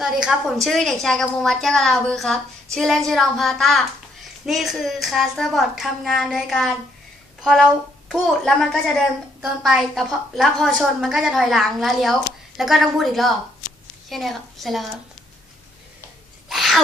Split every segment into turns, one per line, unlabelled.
สวัสดีครับ ผมชื่อเด็กชายกำมลวัฒน์แก้วกลาบือครับ ชื่อเล่นชื่อรองพาต้า นี่คือคาสเตอร์บอร์ดทำงานโดยการ พอเราพูดแล้วมันก็จะเดินเดินไปแต่พอแล้วพอชนมันก็จะถอยหลังแล้วเลี้ยว แล้วก็ต้องพูดอีกรอบแค่นี้ครับเสร็จแล้วครับแล้ว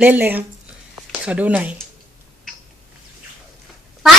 เล่นเลยครับ ขอดูหน่อย
ไปไป